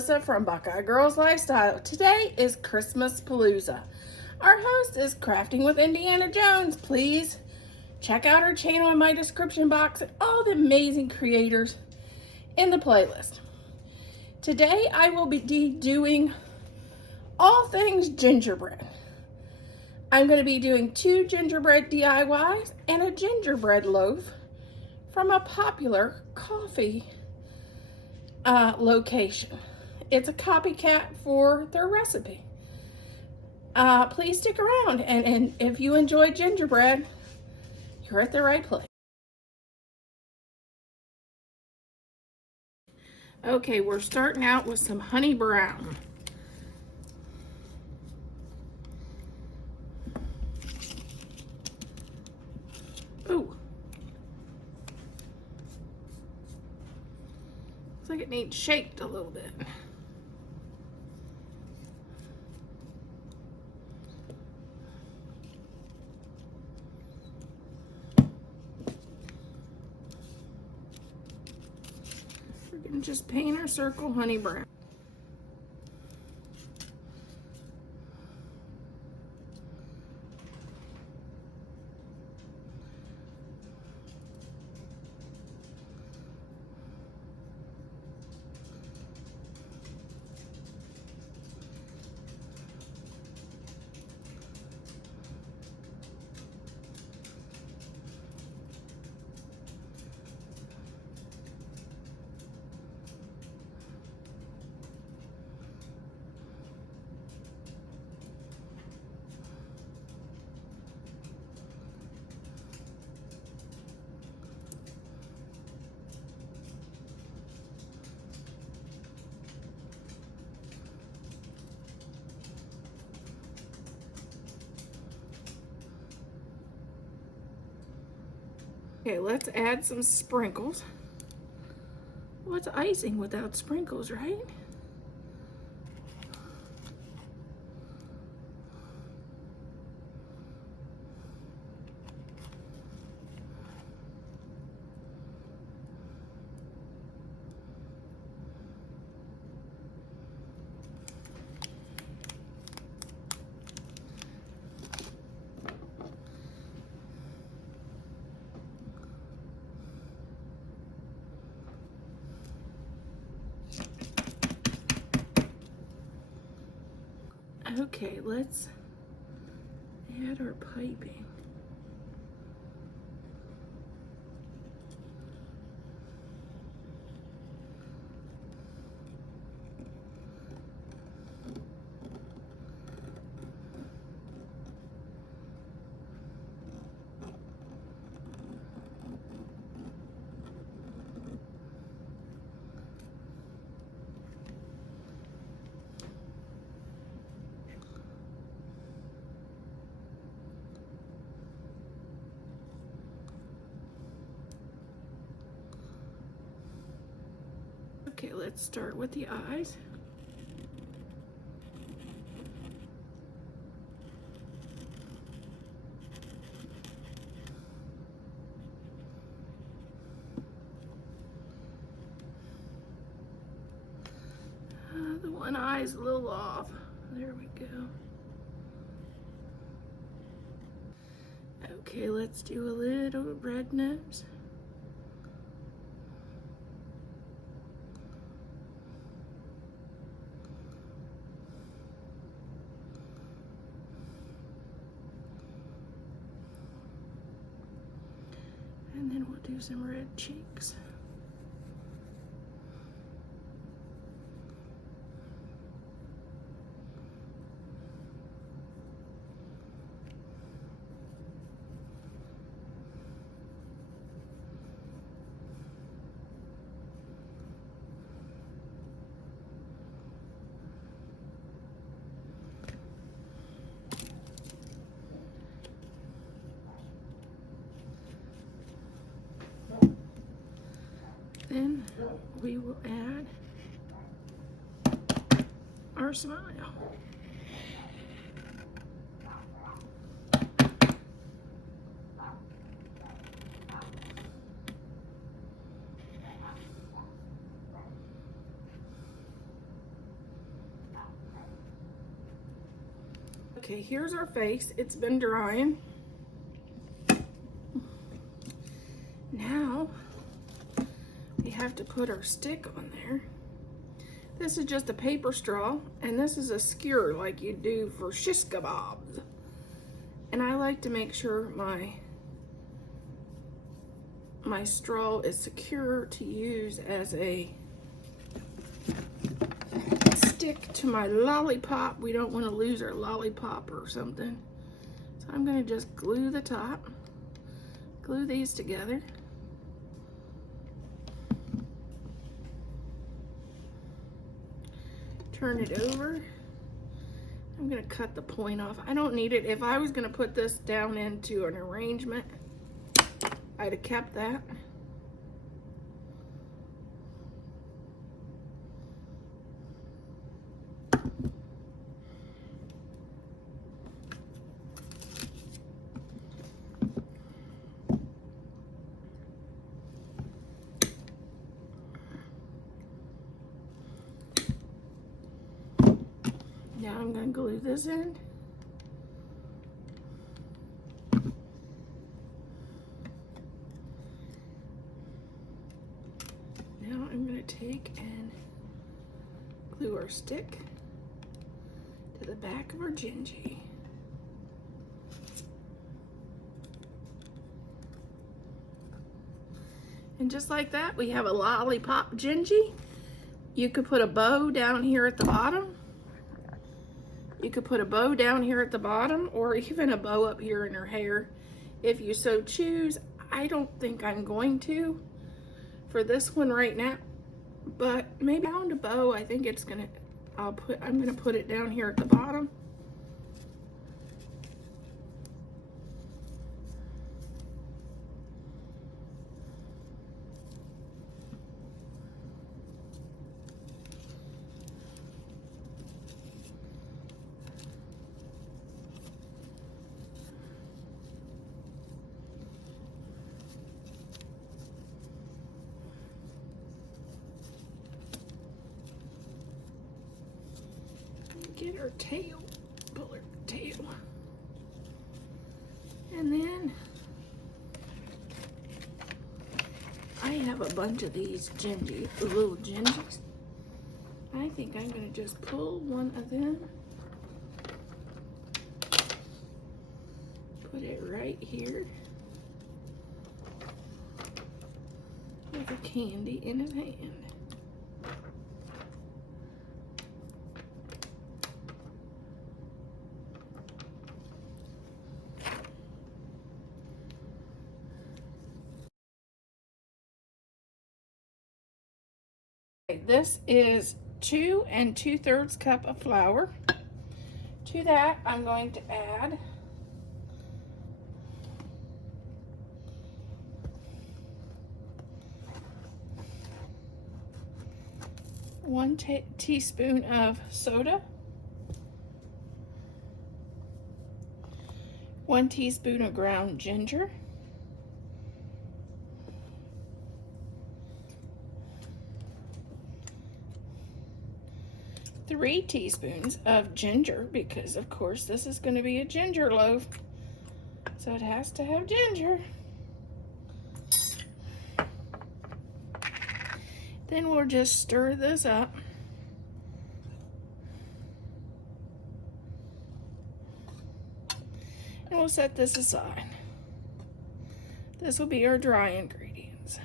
Melissa from Buckeye Girls Lifestyle. Today is Christmas Pallooza. Our host is Crafting with Indiana Jones. Please check out her channel in my description box and all the amazing creators in the playlist. Today I will be doing all things gingerbread. I'm going to be doing 2 gingerbread DIYs and a gingerbread loaf from a popular coffee location. It's a copycat for their recipe. Please stick around, and if you enjoy gingerbread, you're at the right place. Okay, we're starting out with some honey brown. Ooh. Looks like it needs shaped a little bit. We're gonna just paint our circle honey brown. Okay, let's add some sprinkles. What's icing without sprinkles, right? Okay, let's add our piping. Okay, let's start with the eyes. The one eye's a little off. There we go. Okay, let's do a little red nose. And then we'll do some red cheeks. Then we will add our smile. Okay, here's our face. It's been drying. Now we have to put our stick on there. This is just a paper straw, and this is a skewer like you do for shish kebabs. And I like to make sure my straw is secure to use as a stick to my lollipop. We don't want to lose our lollipop or something. So I'm going to just glue the top, glue these together. Turn it over. I'm going to cut the point off. I don't need it. If I was going to put this down into an arrangement, I'd have kept that. Now I'm going to glue this in. Now I'm going to take and glue our stick to the back of our Gingy. And just like that, we have a lollipop Gingy. You could put a bow down here at the bottom. You could put a bow down here at the bottom, or even a bow up here in her hair if you so choose. I don't think I'm going to for this one right now, but maybe I found a bow. I think it's gonna, I'm gonna put it down here at the bottom. Get her tail, pull her tail. And then I have a bunch of these little Gingies. I think I'm gonna just pull one of them, put it right here with a candy in his hand. This is 2 2/3 cup of flour. To that, I'm going to add one teaspoon of soda, 1 teaspoon of ground ginger, 3 teaspoons of ginger, because of course this is going to be a ginger loaf, so it has to have ginger. Then we'll just stir this up. And we'll set this aside. This will be our dry ingredients.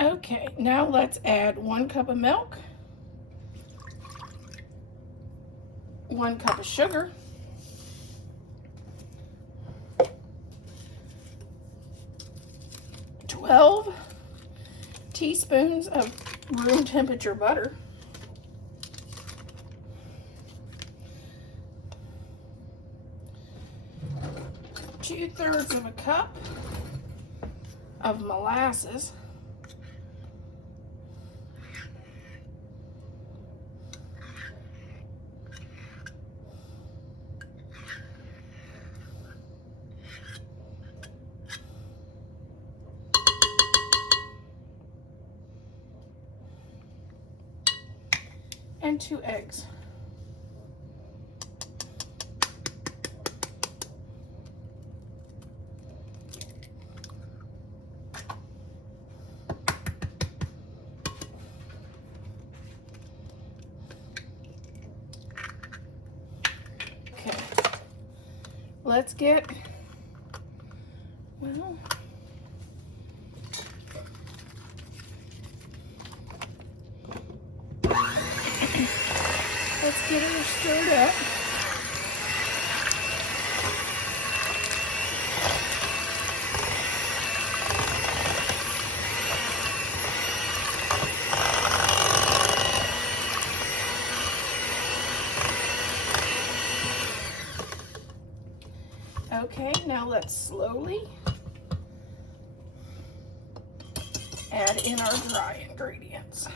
Okay, now let's add 1 cup of milk, 1 cup of sugar, 12 teaspoons of room temperature butter, 2/3 of a cup of molasses, and 2 eggs. let's get, well, let's get her stirred up. Okay, now let's slowly add in our dry ingredients.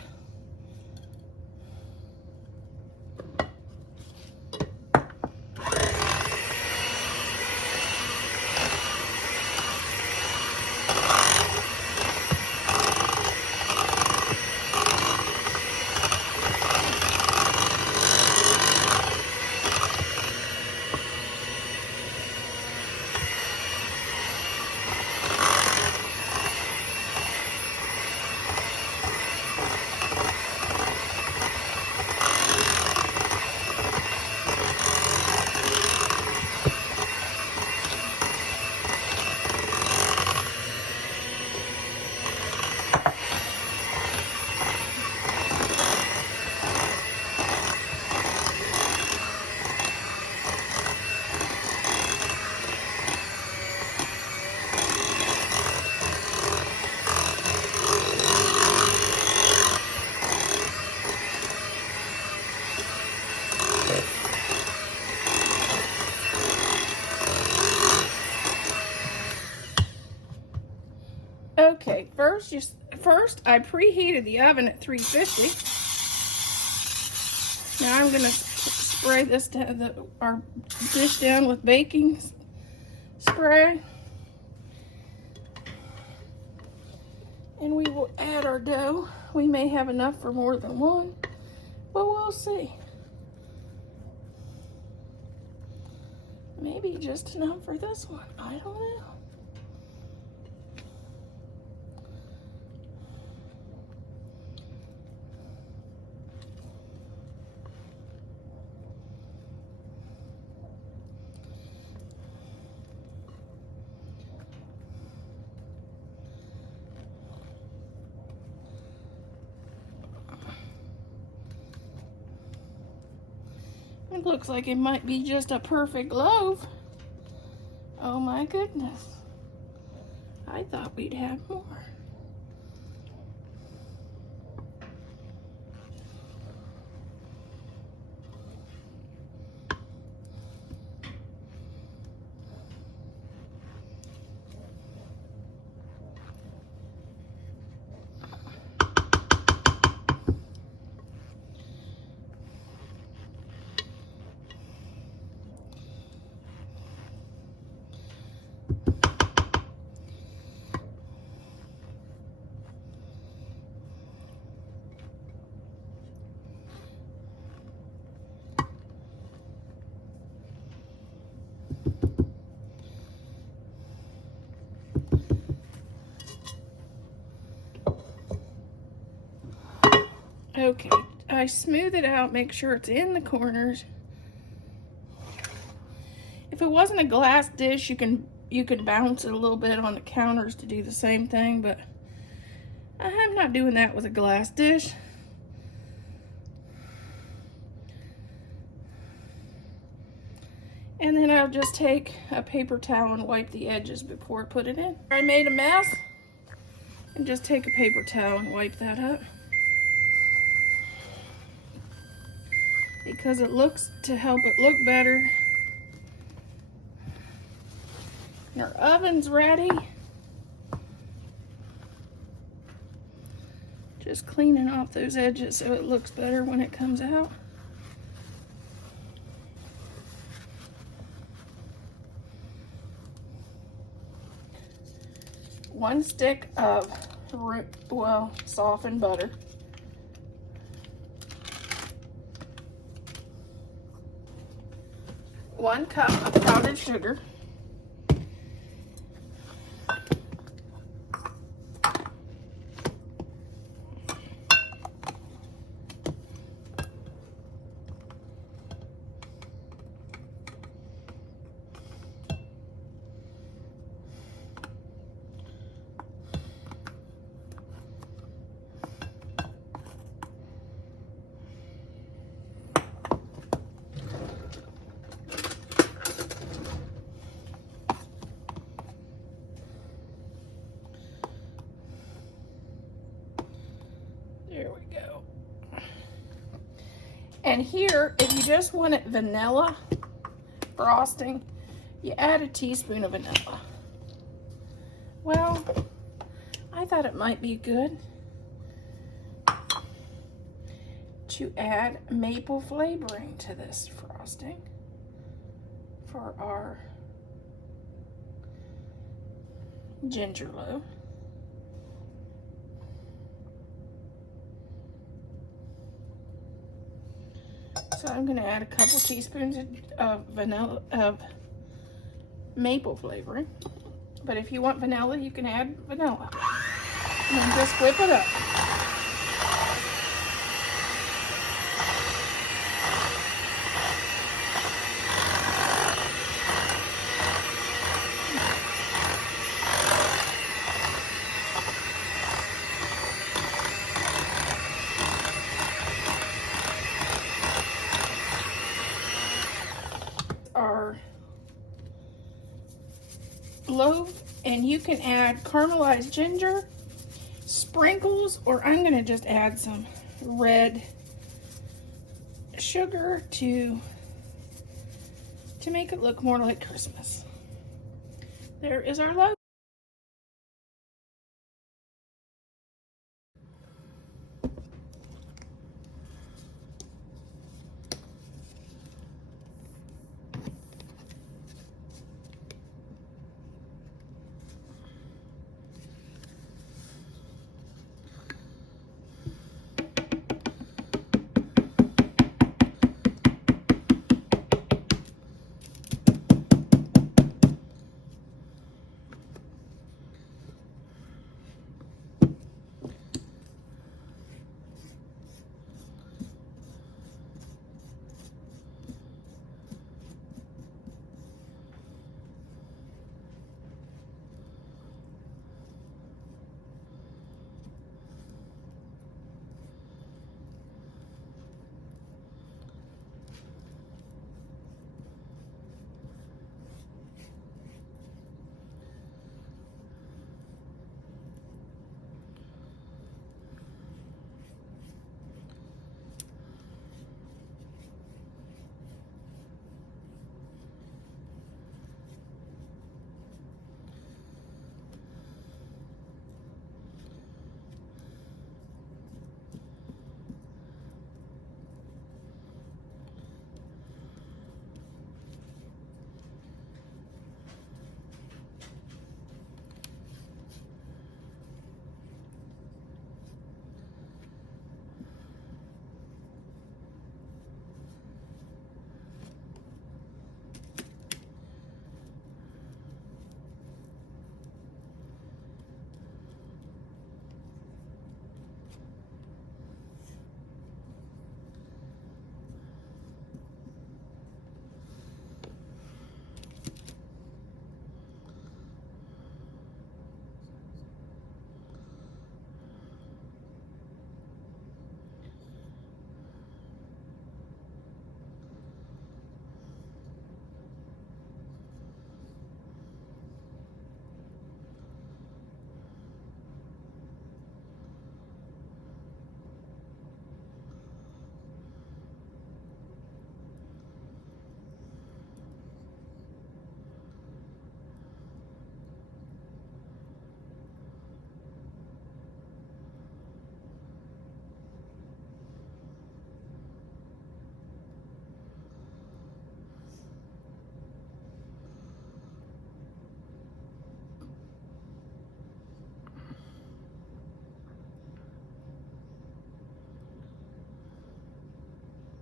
Okay, first I preheated the oven at 350. Now I'm gonna spray this our dish down with baking spray, and we will add our dough. We may have enough for more than one, but we'll see. Maybe just enough for this one. I don't know. It looks like it might be just a perfect loaf. Oh my goodness. I thought we'd have more. Okay, I smooth it out, make sure it's in the corners. If it wasn't a glass dish, you could bounce it a little bit on the counters to do the same thing, but I'm not doing that with a glass dish. And then I'll just take a paper towel and wipe the edges before I put it in. I made a mess, and just take a paper towel and wipe that up. Because it looks, to help it look better. And our oven's ready. Just cleaning off those edges so it looks better when it comes out. One stick of softened butter. One cup of powdered sugar. And here, if you just want it vanilla frosting, you add a teaspoon of vanilla. Well, I thought it might be good to add maple flavoring to this frosting for our ginger loaf. So I'm going to add a couple teaspoons of maple flavoring. But if you want vanilla, you can add vanilla. And then just whip it up. Our loaf, and you can add caramelized ginger, sprinkles, or I'm going to just add some red sugar to make it look more like Christmas. There is our loaf.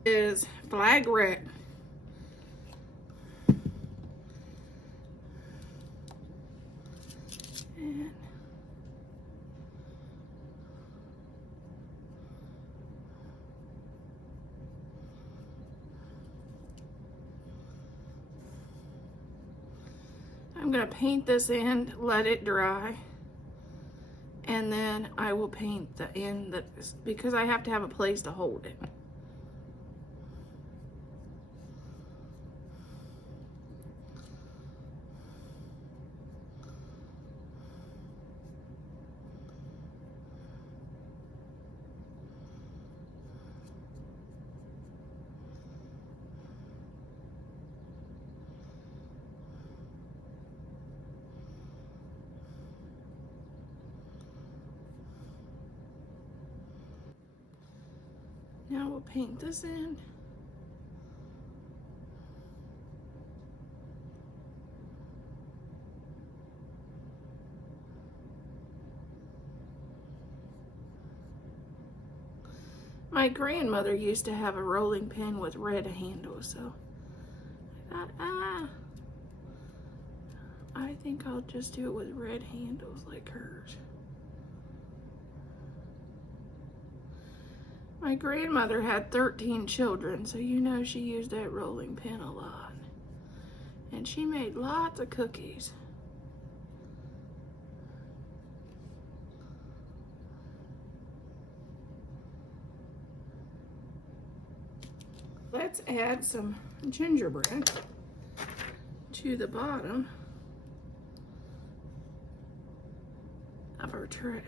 Is flag red. And I'm going to paint this end, let it dry, and then I will paint the end because I have to have a place to hold it. we'll paint this in. My grandmother used to have a rolling pin with red handles, so I thought, I think I'll just do it with red handles like hers. My grandmother had 13 children, so you know she used that rolling pin a lot. And she made lots of cookies. Let's add some gingerbread to the bottom of our tray.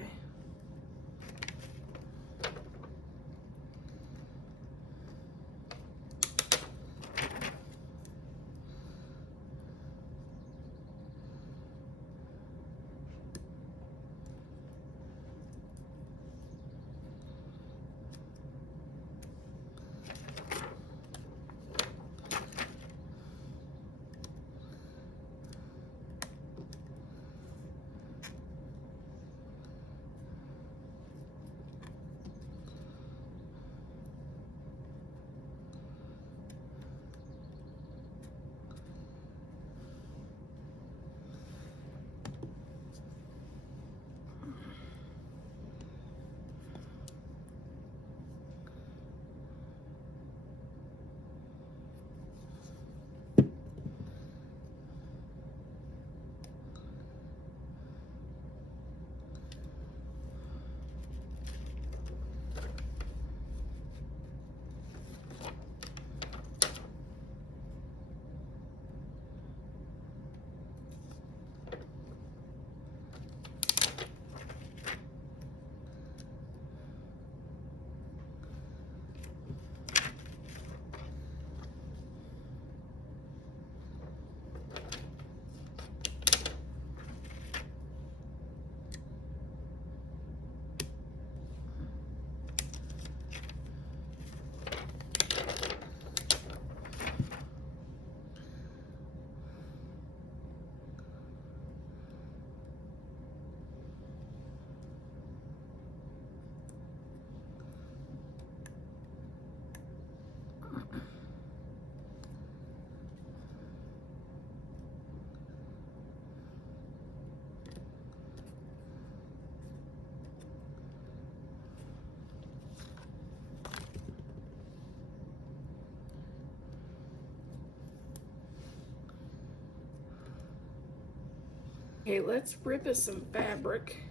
Okay, let's rip us some fabric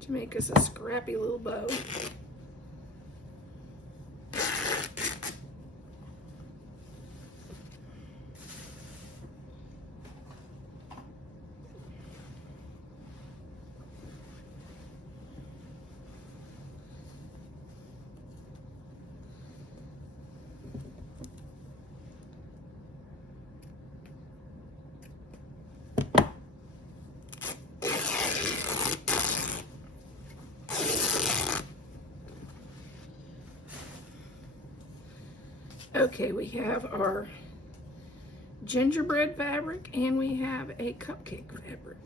to make us a scrappy little bow. Okay, we have our gingerbread fabric and we have a cupcake fabric.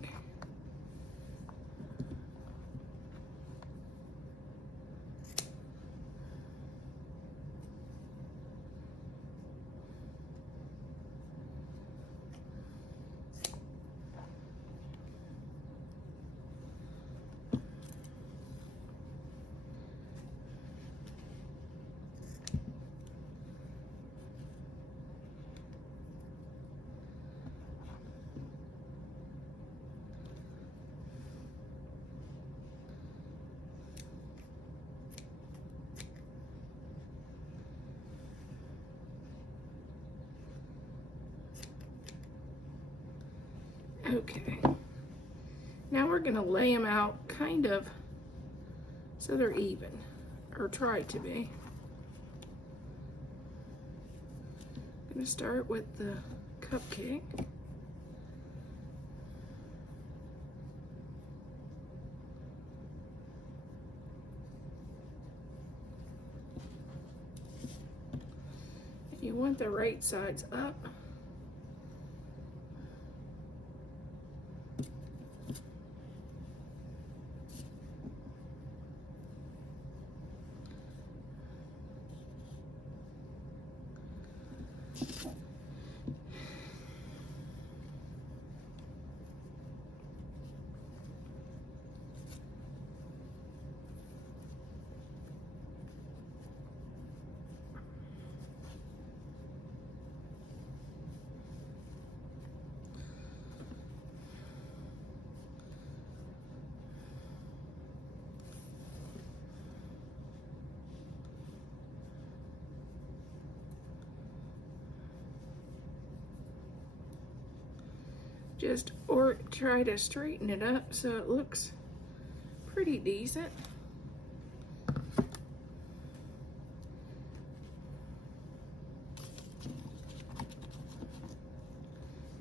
Okay, now we're going to lay them out kind of so they're even, or try to be. I'm going to start with the cupcake. want the right sides up. Just or try to straighten it up so it looks pretty decent.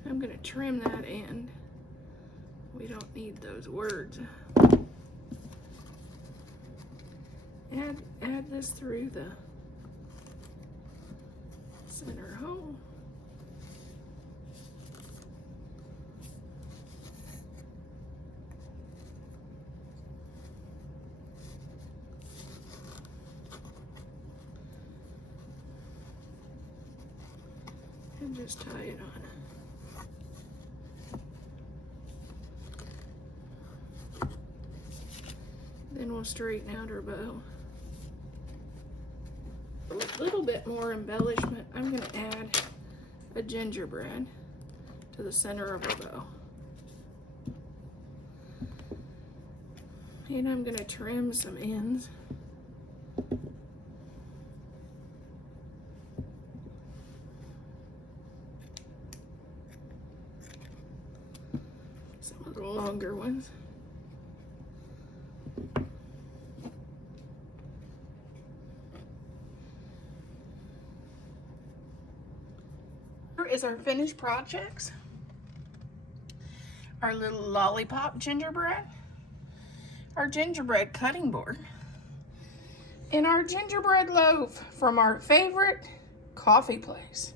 I'm gonna trim that end. We don't need those words. Add this through the center hole. And just tie it on. Then we'll straighten out her bow. A little bit more embellishment. I'm going to add a gingerbread to the center of her bow. And I'm going to trim some ends. Some of the longer ones. Here is our finished projects. Our little lollipop gingerbread, our gingerbread cutting board, and our gingerbread loaf from our favorite coffee place.